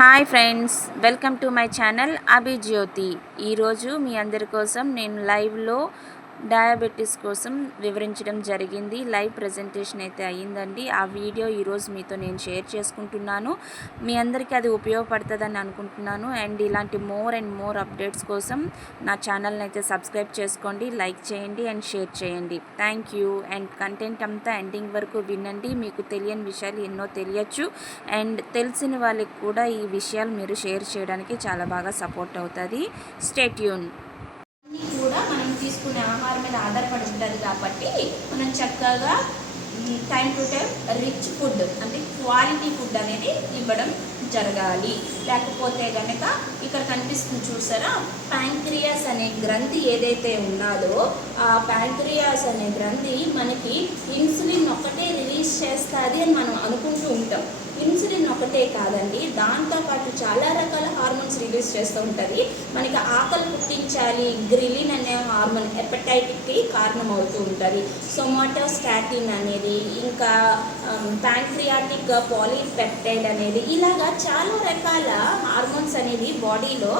Hi friends, welcome to my channel Abhijyothi. ఈరోజు మీ అందరి కోసం నేను లైవ్లో డయాబెటీస్ కోసం వివరించడం జరిగింది. లైవ్ ప్రజెంటేషన్ అయితే అయ్యిందండి. ఆ వీడియో ఈరోజు మీతో నేను షేర్ చేసుకుంటున్నాను. మీ అందరికీ అది ఉపయోగపడుతుందని అనుకుంటున్నాను. అండ్ ఇలాంటి మోర్ అండ్ మోర్ అప్డేట్స్ కోసం నా ఛానల్ని అయితే సబ్స్క్రైబ్ చేసుకోండి, లైక్ చేయండి అండ్ షేర్ చేయండి. Thank you. అండ్ కంటెంట్ అంతా ఎండింగ్ వరకు వినండి. మీకు తెలియని విషయాలు ఎన్నో తెలియచ్చు. అండ్ తెలిసిన వాళ్ళకి కూడా ఈ విషయాలు మీరు షేర్ చేయడానికి చాలా బాగా సపోర్ట్ అవుతుంది. Stay tune. అన్నీ కూడా మనం తీసుకునే ఆహారం మీద ఆధారపడి ఉంటుంది కాబట్టి మనం చక్కగా time to time rich food అంటే క్వాలిటీ ఫుడ్ అనేది ఇవ్వడం జరగాలి. లేకపోతే కనుక ఇక్కడ కనిపిస్తుంది చూసారా, ప్యాంక్రియాస్ అనే గ్రంథి ఏదైతే ఉన్నదో ఆ ప్యాంక్రియాస్ అనే గ్రంథి మనకి ఇన్సులిన్ ఒక్కటే రిలీజ్ చేస్తుంది అని మనం అనుకుంటూ ఉంటాం. ఇన్సులిన్ ఒకటే కాదండి, దాంతోపాటు చాలా రకాల హార్మోన్స్ రిలీజ్ చేస్తూ ఉంటుంది. మనకి ఆకలి పుట్టించాలి గ్రిలిన్ అనే హార్మోన్ హెపటైటిక్కి కారణం అవుతూ ఉంటుంది. సొమాటోస్టాటిన్ అనేది, ఇంకా ప్యాంక్రియాటిక్ పాలీపెప్టైడ్ అనేది, ఇలాగా చాలా రకాల హార్మోన్స్ అనేది బాడీలో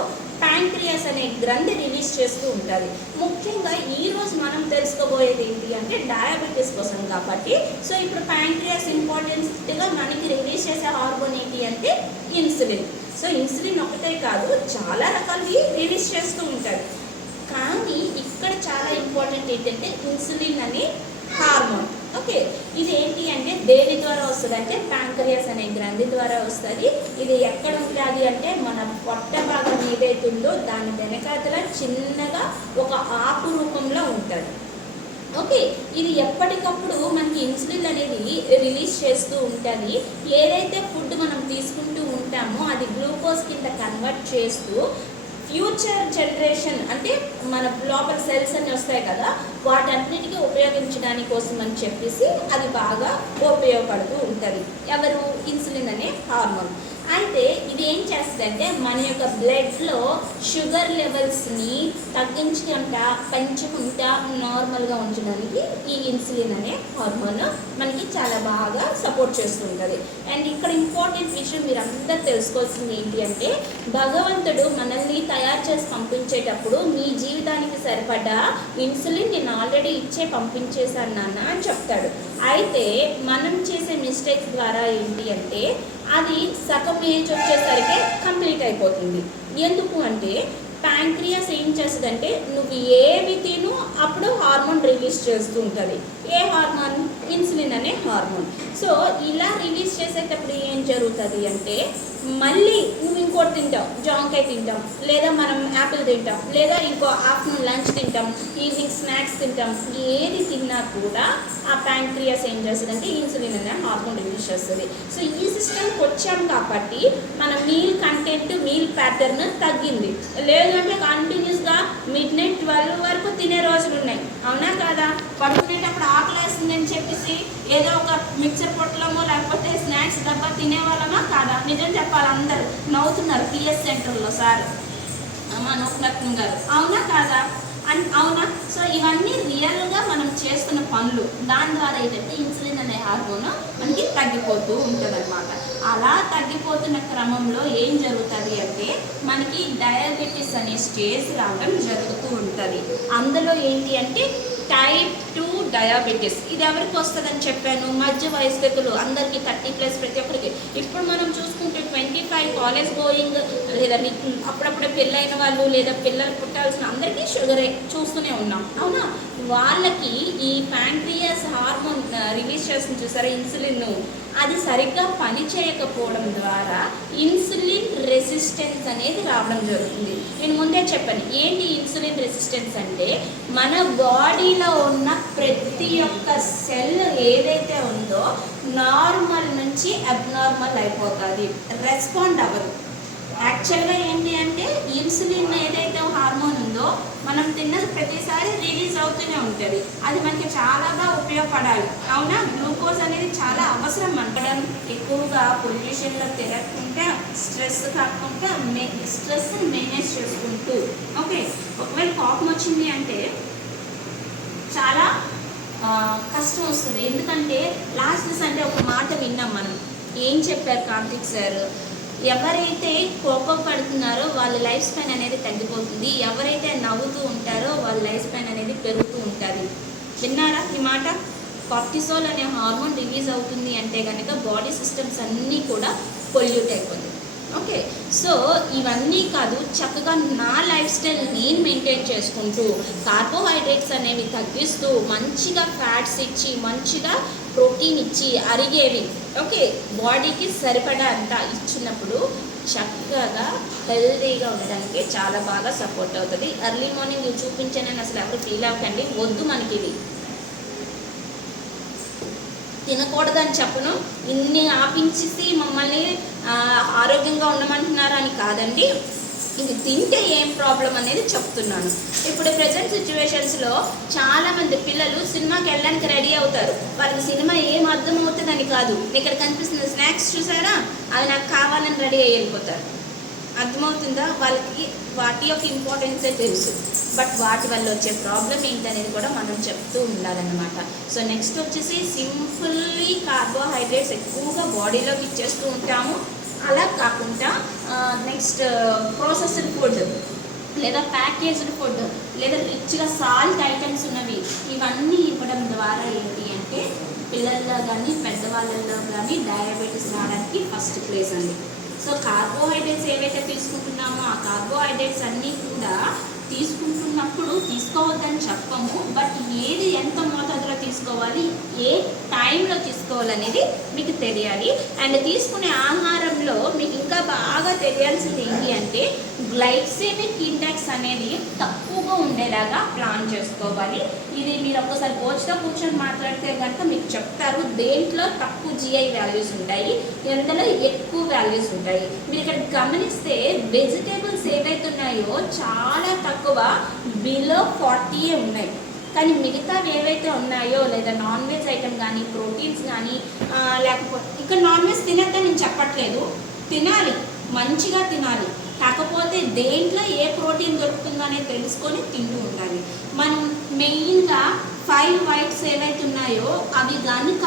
ప్యాంక్రియాస్ అనే గ్రంథి రిలీజ్ చేస్తూ ఉంటుంది. ముఖ్యంగా ఈరోజు మనం తెలుసుకోబోయేది ఏంటి అంటే డయాబెటీస్ కోసం కాబట్టి. సో ఇప్పుడు ప్యాంక్రియాస్ ఇంపార్టెంట్గా మనకి రిలీజ్ చేసే హార్మోన్ ఏంటి అంటే ఇన్సులిన్. సో ఇన్సులిన్ ఒకటే కాదు, చాలా రకాలవి రిలీజ్ చేస్తూ ఉంటుంది. కానీ ఇక్కడ చాలా ఇంపార్టెంట్ ఏంటంటే ఇన్సులిన్ అనే హార్మోన్. ఓకే, ఇది ఏంటి అంటే దేని ద్వారా వస్తుంది అంటే ప్యాంక్రియాస్ అనే గ్రంథి ద్వారా వస్తుంది. ఇది ఎక్కడ ఉంటుంది అంటే మన పొట్ట భాగం ఏదైతే ఉందో దాని వెనకాతల చిన్నగా ఒక ఆకు రూపంలో ఉంటుంది. ఓకే, ఇది ఎప్పటికప్పుడు మనకి ఇన్సులిన్ అనేది రిలీజ్ చేస్తూ ఉంటుంది. ఏదైతే ఫుడ్ మనం తీసుకుంటూ ఉంటామో అది గ్లూకోజ్ కింద కన్వర్ట్ చేస్తూ ఫ్యూచర్ జనరేషన్ అంటే మన లోపల సెల్స్ అన్నీ వస్తాయి కదా, వాటన్నిటికీ ఉపయోగించడానికి కోసం అని చెప్పేసి అది బాగా ఉపయోగపడుతూ ఉంటుంది. ఎవరు? ఇన్సులిన్ అనే హార్మోన్. అయితే ఇది ఏం చేస్తుందంటే మన యొక్క బ్లడ్లో షుగర్ లెవెల్స్ని తగ్గించుకుంటా పెంచుకుంటా నార్మల్గా ఉంచడానికి ఈ ఇన్సులిన్ అనే హార్మోన్ మనకి చాలా బాగా సపోర్ట్ చేస్తూ ఉంటుంది. అండ్ ఇక్కడ ఇంపార్టెంట్ విషయం మీరు అందరూ తెలుసుకోవాల్సింది ఏంటి అంటే భగవంతుడు మనల్ని తయారు చేసి పంపించేటప్పుడు మీ జీవితానికి సరిపడా ఇన్సులిన్ నేను ఆల్రెడీ ఇచ్చే పంపించేశాను నాన్న అని చెప్తాడు. అయితే మనం చేసే మిస్టేక్స్ ద్వారా ఏంటి అంటే అది సగం ఏజ్ వచ్చేసరికి కంప్లీట్ అయిపోతుంది. ఎందుకు అంటే ప్యాంక్రియాస్ ఏం చేస్తుందంటే నువ్వు ఏవి తిను అప్పుడు హార్మోన్ రిలీజ్ చేస్తూ ఉంటుంది. ఏ హార్మోన్? ఇన్సులిన్ అనే హార్మోన్. సో ఇలా రిలీజ్ చేసేటప్పుడు ఏం జరుగుతుంది అంటే మళ్ళీ నువ్వు ఇంకోటి తింటావు, జాంకాయ తింటాం, లేదా మనం యాపిల్ తింటాం, లేదా ఇంకో ఆఫ్టర్నూన్ లంచ్ తింటాం, ఈవినింగ్ స్నాక్స్ తింటాం. ఏది తిన్నా కూడా ఆ ప్యాంక్రియాస్ ఏం చేస్తుందంటే ఇన్సులిన్ అనే హార్మోన్ రిలీజ్ చేస్తుంది. సో ఈ సిస్టమ్కి వచ్చాం కాబట్టి మన మీల్ కంటెంట్, మీల్ ప్యాటర్న్ తగ్గింది. లేదంటే కంటిన్యూస్గా మిడ్ నైట్ 12 వరకు తినే రోజులు ఉన్నాయి. అవునా కాదా? పడుకునేటప్పుడు ఆకలి వేస్తుంది అని చెప్పేసి ఏదో ఒక మిక్సర్ పొట్లమో లేకపోతే స్నాక్స్ డబ్బా తినేవాళ్ళమా కాదా? నిజం చెప్పాలి, అందరూ నవ్వుతున్నారు పిఎస్ సెంటర్లో సార్ అమ్మా నవ్వుతున్నారు గారు. అవునా కాదా? అవునా? సో ఇవన్నీ రియల్గా మనం చేస్తున్న పనులు. దాని ద్వారా ఏంటంటే ఇన్సులిన్ అనే హార్మోన్ మనకి తగ్గిపోతూ ఉంటుంది అనమాట. అలా తగ్గిపోతున్న క్రమంలో ఏం జరుగుతుంది అంటే మనకి డయాబెటీస్ అనే స్టేజ్ రావడం జరుగుతూ ఉంటుంది. అందులో ఏంటి అంటే టైప్ 2 డయాబెటీస్. ఇది ఎవరికి వస్తుందని చెప్పాను? మధ్య వయస్కులు అందరికీ 30+ ప్రతి ఒక్కరికి. ఇప్పుడు మనం చూసుకుంటే 25 కాలేజ్ గోయింగ్ లేదా అప్పుడప్పుడే పెళ్ళైన వాళ్ళు లేదా పిల్లలు పుట్టాల్సిన అందరికీ షుగరే చూస్తూనే ఉన్నాం. అవునా? వాళ్ళకి ఈ ప్యాంక్రియాస్ హార్మోన్ రిలీజ్ చేస్తుంది చూసారా ఇన్సులిన్, అది సరిగ్గా పని చేయకపోవడం ద్వారా ఇన్సులిన్ రెసిస్టెన్స్ అనేది రావడం జరుగుతుంది. నేను ముందే చెప్పాను ఏంటి ఇన్సులిన్ రెసిస్టెన్స్ అంటే మన బాడీలో ఉన్న ప్రతి ఒక్క సెల్ ఏదైతే ఉందో నార్మల్ నుంచి అబ్నార్మల్ అయిపోతుంది, రెస్పాండ్ అవ్వదు. యాక్చువల్గా ఏంటి అంటే ఇన్సులిన్ ఏదైతే హార్మోన్ ఉందో మనం తిన్నది ప్రతిసారి రిలీజ్ అవుతూనే ఉంటుంది. అది మనకి చాలా బాగా ఉపయోగపడాలి. అవునా? గ్లూకోజ్ అనేది చాలా అవసరం. మనం ఎక్కువగా పొల్యూషన్లో తిరగకుండా స్ట్రెస్ కాకుండా స్ట్రెస్ని మేనేజ్ చేసుకుంటూ. ఓకే, ఒకవేళ కోపం వచ్చింది అంటే చాలా కష్టం వస్తుంది. ఎందుకంటే లాస్ట్ సండే ఒక మాట విన్నాం మనం. ఏం చెప్పారు కార్తిక్ సార్? ఎవరైతే కోపం పడుతున్నారో వాళ్ళ లైఫ్ స్పాన్ అనేది తగ్గిపోతుంది, ఎవరైతే నవ్వుతూ ఉంటారో వాళ్ళ లైఫ్ స్పాన్ అనేది పెరుగుతూ ఉంటుంది. విన్నారా ఈ మాట? కార్టిసోల్ అనే హార్మోన్ రిలీజ్ అవుతుంది అంటే కనుక బాడీ సిస్టమ్స్ అన్నీ కూడా పొల్యూట్ అయిపోతుంది. ఓకే, సో ఇవన్నీ కాదు, చక్కగా నా లైఫ్ స్టైల్ నేను మెయింటైన్ చేసుకుంటూ కార్బోహైడ్రేట్స్ అనేవి తగ్గిస్తూ మంచిగా ఫ్యాట్స్ ఇచ్చి మంచిగా ప్రోటీన్ ఇచ్చి అరిగేవి, ఓకే, బాడీకి సరిపడా అంతా ఇచ్చినప్పుడు చక్కగా హెల్తీగా ఉండడానికి చాలా బాగా సపోర్ట్ అవుతుంది. ఎర్లీ మార్నింగ్ నేను చూపించానని అసలు ఎవరు ఫీల్ అవ్వకండి, వద్దు మనకి ఇవి తినకూడదని చెప్పను, ఇన్ని ఆపించేసి మమ్మల్ని ఆరోగ్యంగా ఉండమంటున్నారు అని కాదండి, ఇది తింటే ఏం ప్రాబ్లం అనేది చెప్తున్నాను. ఇప్పుడు ప్రజెంట్ సిచ్యువేషన్స్లో చాలామంది పిల్లలు సినిమాకి వెళ్ళడానికి రెడీ అవుతారు, వాళ్ళకి సినిమా ఏం అర్థం అవుతుందని కాదు, ఇక్కడ కనిపిస్తున్న స్నాక్స్ చూసారా అవి నాకు కావాలని రెడీ అయ్యి వెళ్ళిపోతారు. అర్థమవుతుందా? వాళ్ళకి వాటి యొక్క ఇంపార్టెన్సే తెలుసు, బట్ వాటి వల్ల వచ్చే ప్రాబ్లం ఏంటనేది కూడా మనం చెప్తూ ఉండాలన్నమాట. సో నెక్స్ట్ వచ్చేసి సింపుల్లీ కార్బోహైడ్రేట్స్ ఎక్కువగా బాడీలోకి ఇచ్చేస్తూ ఉంటాము. అలా కాకుండా నెక్స్ట్ ప్రాసెస్డ్ ఫుడ్ లేదా ప్యాకేజ్డ్ ఫుడ్ లేదా రిచ్గా సాల్ట్ ఐటమ్స్ ఉన్నవి ఇవన్నీ ఇవ్వడం ద్వారా ఏంటి అంటే పిల్లల్లో కానీ పెద్దవాళ్ళల్లో కానీ డయాబెటీస్ రావడానికి ఫస్ట్ ప్లేస్ అండి. సో కార్బోహైడ్రేట్స్ ఏవైతే తీసుకుంటున్నామో ఆ కార్బోహైడ్రేట్స్ అన్నీ కూడా తీసుకుంటున్నప్పుడు తీసుకోవద్దని చెప్పము, బట్ ఏది ఎంత మోతాదులో తీసుకోవాలి, ఏ టైంలో తీసుకోవాలనేది మీకు తెలియాలి. అండ్ తీసుకునే ఆహారంలో మీకు ఇంకా బాగా తెలియాల్సింది ఏంటి అంటే గ్లైసెమిక్ ఇండెక్స్ అనేది తక్కువగా ఉండేలాగా ప్లాన్ చేసుకోవాలి. ఇది మీరు ఒక్కసారి కోచ్తో కూర్చొని మాట్లాడితే కనుక మీకు చెప్తారు దేంట్లో తక్కువ GI వాల్యూస్ ఉంటాయి, ఎందులో ఎక్కువ వాల్యూస్ ఉంటాయి. మీరు ఇక్కడ గమనిస్తే వెజిటేబుల్స్ ఏవైతే ఉన్నాయో చాలా తక్కువ బిలో 40 ఉన్నాయి, కానీ మిగతావి ఏవైతే ఉన్నాయో లేదా నాన్ వెజ్ ఐటమ్ కానీ ప్రోటీన్స్ కానీ లేకపోతే ఇక్కడ నాన్ వెజ్ తినద్దని నేను చెప్పట్లేదు, తినాలి, మంచిగా తినాలి, కాకపోతే దేంట్లో ఏ ప్రోటీన్ దొరుకుతుందో అనేది తెలుసుకొని తింటూ ఉండాలి. మనం మెయిన్గా 5 వైట్స్ ఏవైతే ఉన్నాయో అవి కనుక